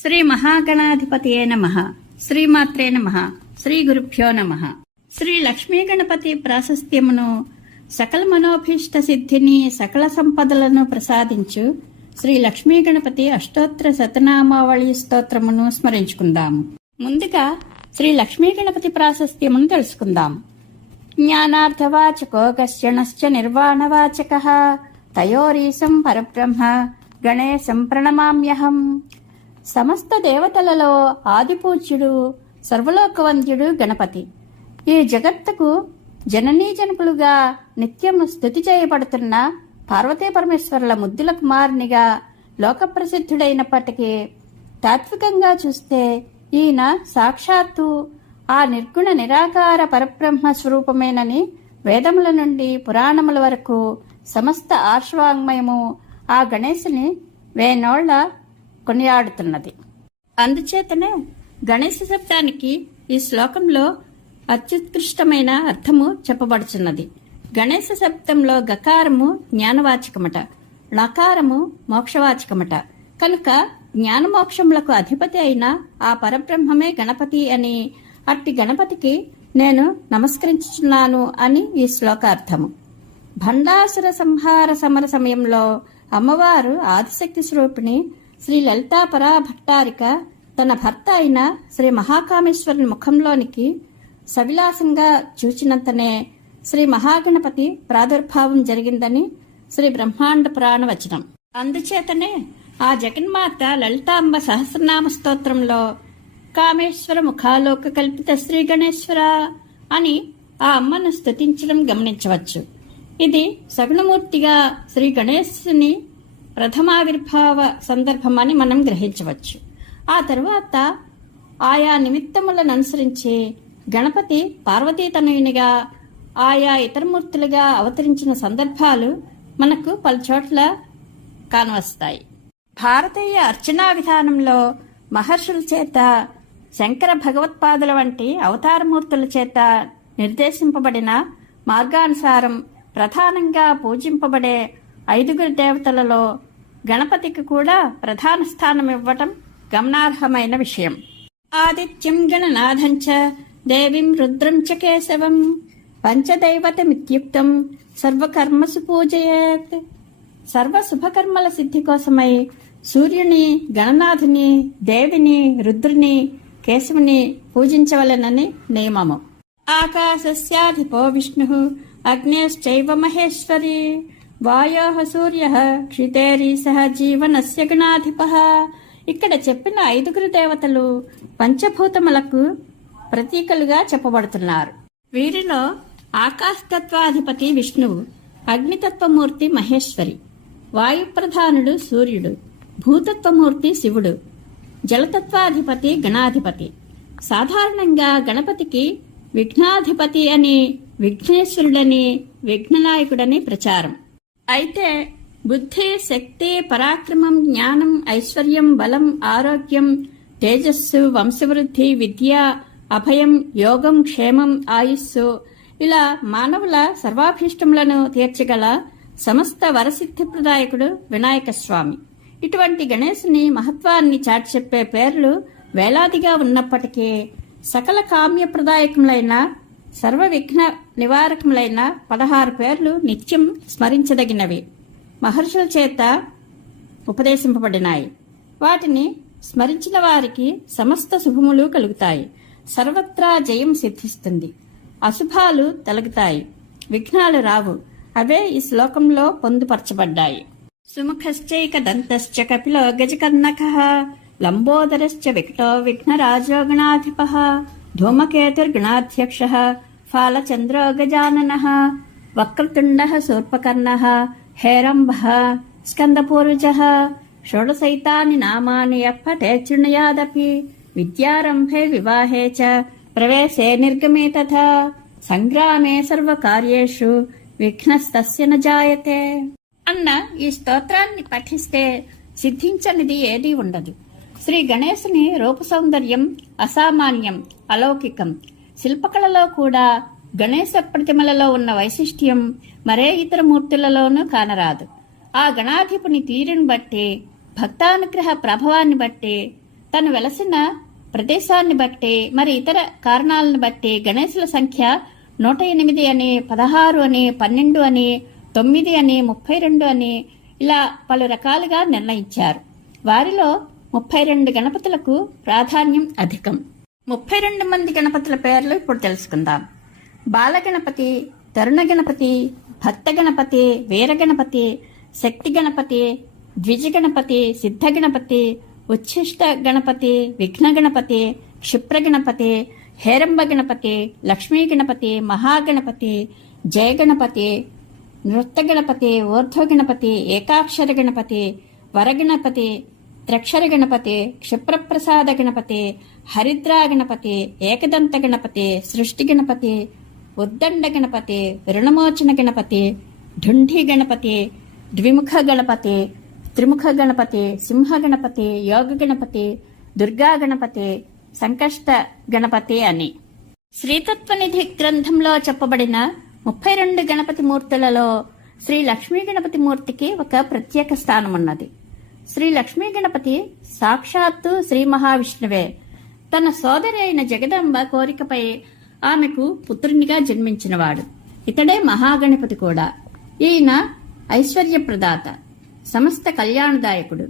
శ్రీ మహాగణాధిపతియే నమ శ్రీమాత్రే నమ శ్రీ గురుభ్యో నమ. శ్రీ లక్ష్మీ గణపతి ప్రాశస్త్యమును సకల మనోభీష్ట సిద్ధిని సకల సంపదలను ప్రసాదించు శ్రీ లక్ష్మీ గణపతి అష్టోత్తర శతనామావళి స్తోత్రమును స్మరించుకుందాము ముందుగా శ్రీ లక్ష్మీ గణపతి ప్రాశస్త్యమును తెలుసుకుందాం. జ్ఞానార్థవాచకో గశ్చణశ్చ నిర్వాణవాచక తయోరీశం పరబ్రహ్మ గణేశం ప్రణమామ్యహం. సమస్త దేవతలలో ఆదిపూజ్యుడు సర్వలోకవంద్యుడు గణపతి. ఈ జగత్తుకు జననీ జనకులుగా నిత్యం స్థుతి చేయబడుతున్న పార్వతీ పరమేశ్వరుల ముద్దుల కుమారునిగా లోకప్రసిద్ధుడైనప్పటికీ తాత్వికంగా చూస్తే ఈయన సాక్షాత్తు ఆ నిర్గుణ నిరాకార పరబ్రహ్మ స్వరూపమేనని వేదముల నుండి పురాణముల వరకు సమస్త ఆశ్వాంగ్మయము ఆ గణేశుని వేనోళ్ళ కొనియాడుతున్నది. అందుచేతనే గణేశ శబ్దానికి ఈ శ్లోకంలో అత్యుత్కృష్టమైన అర్థము చెప్పబడుచున్నది. గణేశ శబ్దంలో గకారము జ్ఞానవాచకమట లకారము మోక్షవాచకమట. కనుక జ్ఞానమోక్షములకు అధిపతి అయిన ఆ పరబ్రహ్మమే గణపతి అని అట్టి గణపతికి నేను నమస్కరించుచున్నాను అని ఈ శ్లోకార్థము. భండాసుర సంహార సమర సమయంలో అమ్మవారు ఆదిశక్తి స్వరూపిణి శ్రీ లలితాపరా భట్టారిక తన భర్త అయిన శ్రీ మహాకామేశ్వరుని ముఖంలోనికి సవిలాసంగా చూచినంతనే శ్రీ మహాగణపతి ప్రాదుర్భావం జరిగిందని శ్రీ బ్రహ్మాండ పురాణ వచనం. అందుచేతనే ఆ జగన్మాత లలితాంబ సహస్రనామ స్తోత్రంలో కామేశ్వర ముఖాలోక కల్పిత శ్రీ గణేశ్వర అని ఆ అమ్మను స్థుతించడం గమనించవచ్చు. ఇది సగుణమూర్తిగా శ్రీ గణేశుని ప్రథమావిర్భావ సందర్భమని మనం గ్రహించవచ్చు. ఆ తరువాత ఆయా నిమిత్తములను అనుసరించి గణపతి పార్వతీతనయునిగా ఆయా ఇతరమూర్తులుగా అవతరించిన సందర్భాలు మనకు పలుచోట్ల కానవస్తాయి. భారతీయ అర్చనా విధానంలో మహర్షుల చేత శంకర భగవత్పాదుల వంటి అవతారమూర్తుల చేత నిర్దేశింపబడిన మార్గానుసారం ప్రధానంగా పూజింపబడే ఐదుగురు దేవతలలో గణపతికి కూడా ప్రధాన స్థానం ఇవ్వటం గమనార్హమైన విషయం. ఆదిత్యం గణనాథంచ దేవిం రుద్రం చ కేశవం పంచదైవతమిత్యుక్తం సర్వకర్మసు పూజయేత్ సర్వ శుభకర్మల సిద్ధి కోసమై సూర్యుని గణనాథుని దేవిని రుద్రుని కేశవుని పూజించవలెనని నియమము. ఆకాశస్యాధిపో విష్ణు అగ్నేశ్చైవ మహేశ్వరి. వాయోహ సూర్య క్షితేరి జీవనస్య గణాధిప. ఇక్కడ చెప్పిన ఐదుగురు దేవతలు పంచభూతములకు ప్రతీకలుగా చెప్పబడుతున్నారు. వీరిలో ఆకాశతత్వాధిపతి విష్ణువు అగ్నితత్వమూర్తి మహేశ్వరి వాయుప్రధానుడు సూర్యుడు భూతత్వమూర్తి శివుడు జలతత్వాధిపతి గణాధిపతి. సాధారణంగా గణపతికి విఘ్నాధిపతి అని విఘ్నేశ్వరుడని విఘ్ననాయకుడని ప్రచారం. అయితే బుద్ధి శక్తి పరాక్రమం జ్ఞానం ఐశ్వర్యం బలం ఆరోగ్యం తేజస్సు వంశవృద్ధి విద్య అభయం యోగం క్షేమం ఆయుస్సు ఇలా మానవుల సర్వాభీష్టములను తీర్చగల సమస్త వరసిద్ధిప్రదాయకుడు వినాయక స్వామి. ఇటువంటి గణేశుని మహత్వాన్ని చాటి చెప్పే పేర్లు వేలాదిగా ఉన్నప్పటికీ సకల కామ్యప్రదాయకములైన సర్వ విఘ్న నివారకములైన పదహారు పేర్లు నిత్యం స్మరించదగినవి. మహర్షుల చేత ఉపదేశింపబడినాయి. వాటిని స్మరించిన వారికి సమస్త శుభములు కలుగుతాయి. సర్వత్రా జయం సిద్ధిస్తుంది. అశుభాలు తొలగుతాయి. విఘ్నాలు రావు. అవే ఈ శ్లోకంలో పొందుపరచబడ్డాయి. సుముఖశ్చైక దంతశ్చ కపిలో గజకర్ణక లంబోదరశ్చ వికటో విఘ్నరాజో గణాధిప ధూమకేతుర్గణాధ్యక్ష ఫాలచంద్రో గజానన వక్రతుండ శూర్పకర్ణ హేరంబ స్కందపూర్వజ షోడశైతాని నామాని పఠే శృణుయాదపి విద్యారంభే వివాహే చ ప్రవేశే నిర్గమే తథా సంగ్రామే సర్వకార్యేషు విఘ్నస్తస్య న జాయతే అన్న ఈ స్తోత్రాన్ని పఠిస్తే సిద్ధించనిది ఏదీ ఉండదు శ్రీ గణేశుని రూప సౌందర్యం అసామాన్యం అలౌకికం. శిల్పకళలో కూడా గణేశ ప్రతిమలలో ఉన్న వైశిష్ట్యం మరే ఇతర మూర్తులలోనూ కానరాదు. ఆ గణాధిపుని తీరుని బట్టి భక్తానుగ్రహ ప్రభావాన్ని బట్టి తను వెలసిన ప్రదేశాన్ని బట్టి మరి ఇతర కారణాలను బట్టి గణేశుల సంఖ్య నూట ఎనిమిది అని పదహారు అని పన్నెండు అని తొమ్మిది అని ముప్పై రెండు అని ఇలా పలు రకాలుగా నిర్ణయించారు. వారిలో ముప్పై రెండు గణపతులకు ప్రాధాన్యం అధికం. ముప్పై రెండు మంది గణపతుల పేర్లు ఇప్పుడు తెలుసుకుందాం. బాలగణపతి తరుణ గణపతి భక్త గణపతి వీరగణపతి శక్తి గణపతి ద్విజ గణపతి సిద్ధ గణపతి ఉచ్ఛిష్ట గణపతి విఘ్న గణపతి క్షిప్ర గణపతి హేరంబ గణపతి లక్ష్మీ గణపతి మహాగణపతి జయ గణపతి నృత్య గణపతి ఊర్ధ్వ గణపతి ఏకాక్షర గణపతి వరగణపతి త్రక్షర గణపతి క్షిప్రప్రసాద గణపతి హరిద్రా గణపతి ఏకదంత గణపతి సృష్టి గణపతి ఉద్దండ గణపతి రుణమోచన గణపతి ఢుంఢి గణపతి ద్విముఖ గణపతే త్రిముఖ గణపతే సింహ గణపతే యోగ గణపతి దుర్గా గణపతే సంకష్ట గణపతి అని. శ్రీతత్వనిధి గ్రంథంలో చెప్పబడిన ముప్పై రెండు గణపతి మూర్తులలో శ్రీ లక్ష్మీ గణపతి మూర్తికి ఒక ప్రత్యేక స్థానం ఉన్నది శ్రీ లక్ష్మీ గణపతి సాక్షాత్తు శ్రీ మహావిష్ణువే. తన సోదరి అయిన జగదంబ కోరికపై ఆమెకు పుత్రునిగా జన్మించినవాడు. ఇతడే మహాగణపతి కూడా. ఈయన ఐశ్వర్యప్రదాత సమస్త కళ్యాణదాయకుడు.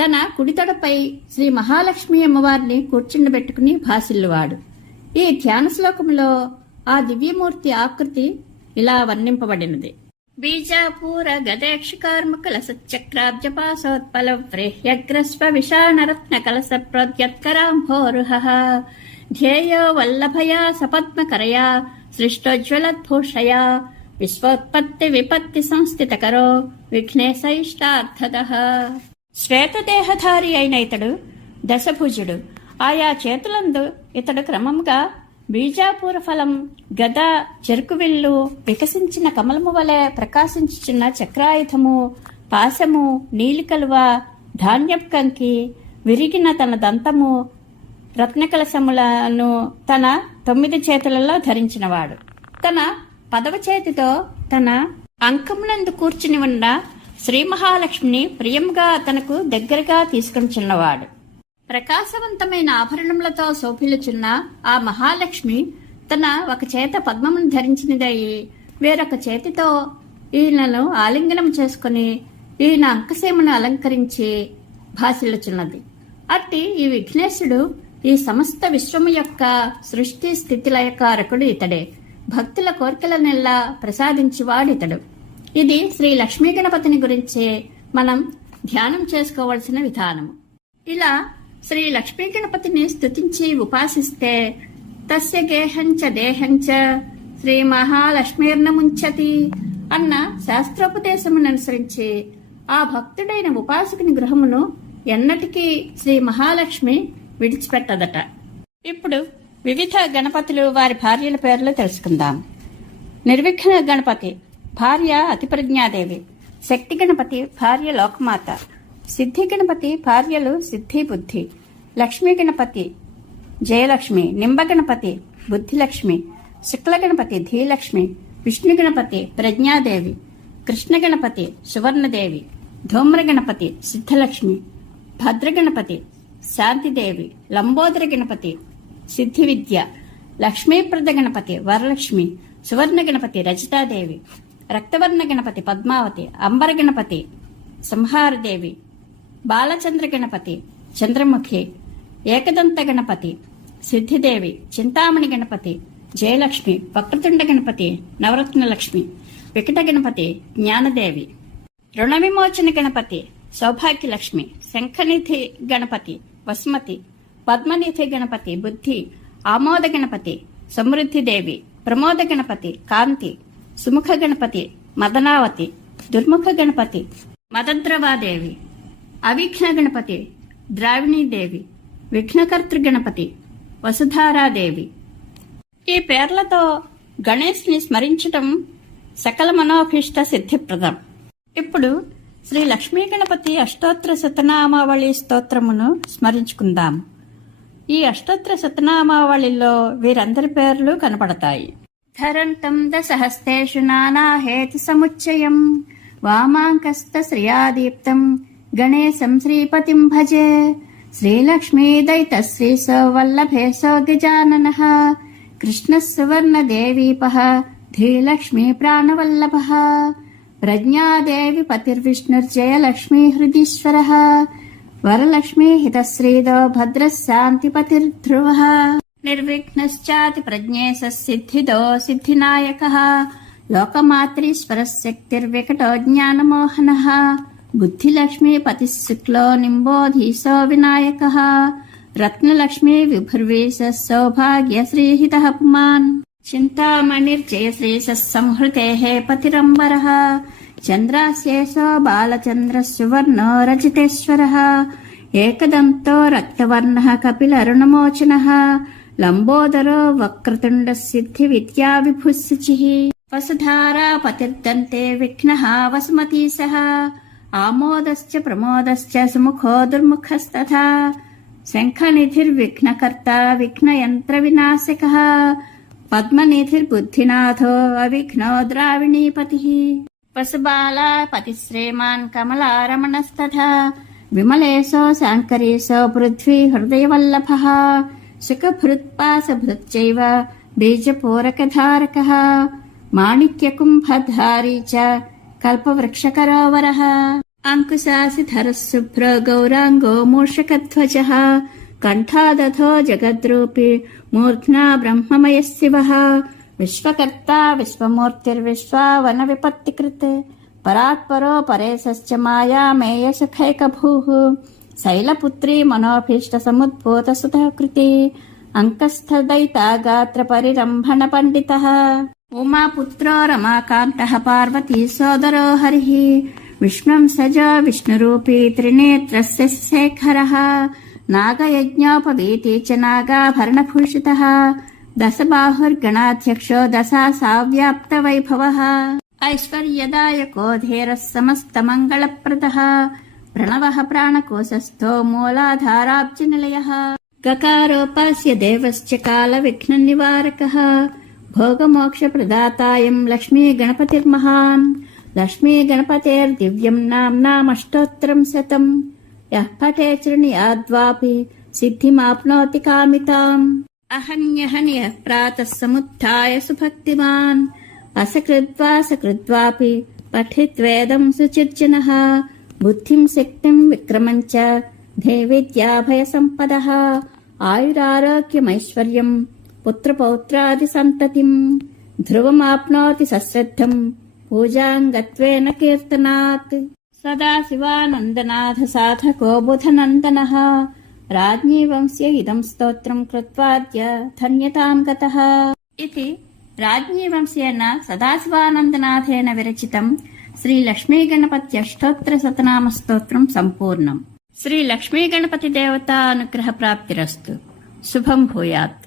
తన కుడితడపై శ్రీ మహాలక్ష్మి అమ్మవారిని కూర్చుండబెట్టుకుని భాసిల్లువాడు. ఈ ధ్యాన శ్లోకంలో ఆ దివ్యమూర్తి ఆకృతి ఇలా వర్ణింపబడినది. బీజాపూర గదేక్షకార్ముకుల సచక్రాబ్జపాసోత్పల వ్రేహ్యగ్రస్వ విషాణరత్న కలస ప్రోద్యత్కరాంభోరుహ ధ్యేయో వల్లభయా సపద్మకరయా సృష్టోజ్వలద్భూషయా విశ్వోత్పత్తి విపత్తి సంస్థితకరో విఘ్నేశైష్టార్థద శ్వేతదేహధారి అయిన ఇతడు దశభుజుడు. ఆయా చేతులందు ఇతడు క్రమంగా బీజాపూర ఫలం గద చెరుకువిల్లు వికసించిన కమలము వలె ప్రకాశించుచున్న చక్రాయుధము పాశము నీలికలువ ధాన్యపు కంకి విరిగిన తన దంతము రత్నకలశములను తన తొమ్మిది చేతులలో ధరించినవాడు. తన పదవ చేతితో తన అంకమునందు కూర్చుని ఉన్న శ్రీ మహాలక్ష్మిని ప్రియంగా తనకు దగ్గరగా తీసుకునిచున్నవాడు ప్రకాశవంతమైన ఆభరణములతో శోభిల్లుచున్న ఆ మహాలక్ష్మి తన ఒక చేత పద్మమును ధరించినదయి వేరొక చేతితో ఈయనను ఆలింగనం చేసుకుని ఈయన అంకసీమను అలంకరించి భాసిల్లుచున్నది. అట్టి ఈ విఘ్నేశుడు ఈ సమస్త విశ్వము యొక్క సృష్టి స్థితిలయకారకుడు ఇతడే. భక్తుల కోరికలనెల్లా ప్రసాదించేవాడు ఇతడు ఇది శ్రీ లక్ష్మీ గణపతిని గురించి మనం ధ్యానం చేసుకోవలసిన విధానము. ఇలా శ్రీ లక్ష్మీ గణపతిని స్తుతించి ఉపాసిస్తే తస్య గేహంచ దేహంచ. శ్రీ మహాలక్ష్మీర్నముంచతి అన్న శాస్త్రోపదేశమును అనుసరించి ఆ భక్తుడైన ఉపాసకుని గృహమును ఎన్నటికీ శ్రీ మహాలక్ష్మి విడిచిపెట్టదట. ఇప్పుడు వివిధ గణపతులు వారి భార్యల పేర్లు తెలుసుకుందాం. నిర్విఘ్న గణపతి భార్య అతిప్రజ్ఞాదేవి. శక్తి గణపతి భార్య లోకమాత. సిద్ధి గణపతి భార్యలు సిద్ధి బుద్ధి. లక్ష్మీ గణపతి జయలక్ష్మి నింబ గణపతి బుద్ధిలక్ష్మి శుక్ల గణపతి ధీలక్ష్మి విష్ణు గణపతి ప్రజ్ఞాదేవి కృష్ణ గణపతి సువర్ణదేవి ధూమ్ర గణపతి సిద్ధలక్ష్మి భద్ర గణపతి శాంతిదేవి లంబోదర గణపతి సిద్ధి విద్య లక్ష్మీప్రద గణపతి వరలక్ష్మి సువర్ణ గణపతి రజితాదేవి రక్తవర్ణ గణపతి పద్మావతి అంబర గణపతి సంహారదేవి బాలచంద్ర గణపతి చంద్రముఖి ఏకదంత గణపతి సిద్ధిదేవి చింతామణి గణపతి జయలక్ష్మి వక్రతుండ గణపతి నవరత్న లక్ష్మి వికట గణపతి జ్ఞానదేవి రుణ విమోచన గణపతి సౌభాగ్యలక్ష్మి శంఖనిధి గణపతి వసుమతి పద్మనిధి గణపతి బుద్ధి ఆమోద గణపతి సమృద్ధిదేవి ప్రమోద గణపతి కాంతి సుముఖ గణపతి మదనావతి దుర్ముఖ గణపతి మదద్రవాదేవి అవిఘ్న గణపతి ద్రావిణీదేవి విఘ్నకర్తృ గణపతి వసుధారాదేవి ఈ పేర్లతో గణేష్ని స్మరించటం సకల మనోభీష్ట సిద్ధిప్రదం. ఇప్పుడు శ్రీ లక్ష్మీ గణపతి అష్టోత్తర శతనామావళి స్తోత్రమును స్మరించుకుందాం. ఈ అష్టోత్తర శతనామావళిలో వీరందరి పేర్లు కనపడతాయి. ధరంతం దశహస్తేషు నానాహేతు సముచ్చయం వామాంకస్త శ్రియాదీప్తం गणेशं श्रीपतिं भजे श्रीलक्ष्मी दैतश्री सवल्लभे सगजाननः कृष्णः सुवर्णदेवीपः धीलक्ष्मी प्राणवल्लभः प्रज्ञादेवी पतिर्विष्णुर्जयलक्ष्मी हृदीश्वरः वरलक्ष्मी हितश्रीदो भद्रः शान्तिपतिर्ध्रुवः निर्विघ्नश्चातिप्रज्ञेश सिद्धिदो सिद्धिनायकः लोकमातरीश्वरः शक्तिर्विकटो ज्ञानमोहनः बुद्धिलक्ष्मीपतिः शुक्लो निम्बोधीशो विनायकः रत्नलक्ष्मी विभुर्वेशः सौभाग्यश्रीहितः पुमान् चिन्तामणिर्जयश्रीशः संहृतेः पतिरम्बरः चन्द्रास्येषो बालचन्द्रः सुवर्णो रजितेश्वरः एकदन्तो रक्तवर्णः कपिलरुणमोचनः लम्बोदरो वक्रतुण्डः सिद्धिविद्याविभुः वसुधारा पतिर्दन्ते विघ्नः ఆమోదశ్చ ప్రమోదశ్చ సుముఖో దుర్ముఖస్తథా. శంఖనిధిర్విఘ్నకర్త విఘ్నయంత్ర వినాశక పద్మనిధిర్బుద్ధినాథో అవిఘ్నో ద్రావిణీపతి. పశుబాలా పతిశ్రేమాన్ కమలారమణస్తథా. విమలేశో శాంకరీశో పృథ్వీ హృదయవల్లభ సుఖభృత్పాసభృచ్చైవ బీజపూరకధారక. మాణిక్యకుంభధారీ చ कल्पवृक्षकरोवरः अङ्कुशासिधरः शुभ्र गौराङ्गो मूषकध्वजः कण्ठादथो जगद्रूपी मूर्ध्ना ब्रह्ममयः शिवः विश्वकर्ता विश्वमूर्तिर्विश्वावनविपत्तिकृत् परात्परो परेशश्च मायामेयसखैकभूः शैलपुत्री मनोभीष्टसमुद्भूतसुतः कृते अङ्कस्थदैता गात्रपरिरम्भणपण्डितः उमापुत्रो रमाकान्तः पार्वती सोदरो हरिः विष्णुं सज विष्णुरूपी त्रिनेत्रस्य शेखरः नागयज्ञोपवीति च नागाभरणभूषितः दशबाहुर्गणाध्यक्षो दशासाव्याप्तवैभवः ऐश्वर्यदायको धीरः समस्तमङ्गलप्रदः प्रणवः प्राणकोशस्थो मूलाधाराब्जनिलयः गकारोपास्य देवश्च कालविघ्ननिवारकः भोगमोक्षप्रदातायम् लक्ष्मी गणपतिर्महान् लक्ष्मी गणपतेर्दिव्यम् नाम्नामष्टोत्तरम् शतम् यः पठे शृणुयाद्वापि सिद्धिमाप्नोति कामिताम् अहन्यहन्यः प्रातः समुत्थाय सुभक्तिमान् असकृद्वा सकृद्वापि पठित्वेदम् सुचिर्जनः बुद्धिम् शक्तिम् विक्रमम् च देविद्याभयसम्पदः आयुरारोग्यमैश्वर्यम् पुत्रपौत्रादिसन्ततिम् ध्रुवमाप्नोति सश्रद्धम् पूजाङ्गत्वेन कीर्तनात् सदा शिवानन्दनाथ साधको बुधनन्दनः राज्ञी वंश्य इदम् स्तोत्रम् कृत्वाद्य धन्यताम् गतः इति राज्ञी वंश्येन सदाशिवानन्दनाथेन विरचितम् श्रीलक्ष्मीगणपत्यष्टोत्तरशतनामस्तोत्रम् सम्पूर्णम् श्रीलक्ष्मीगणपतिदेवता अनुग्रहप्राप्तिरस्तु शुभम् भूयात्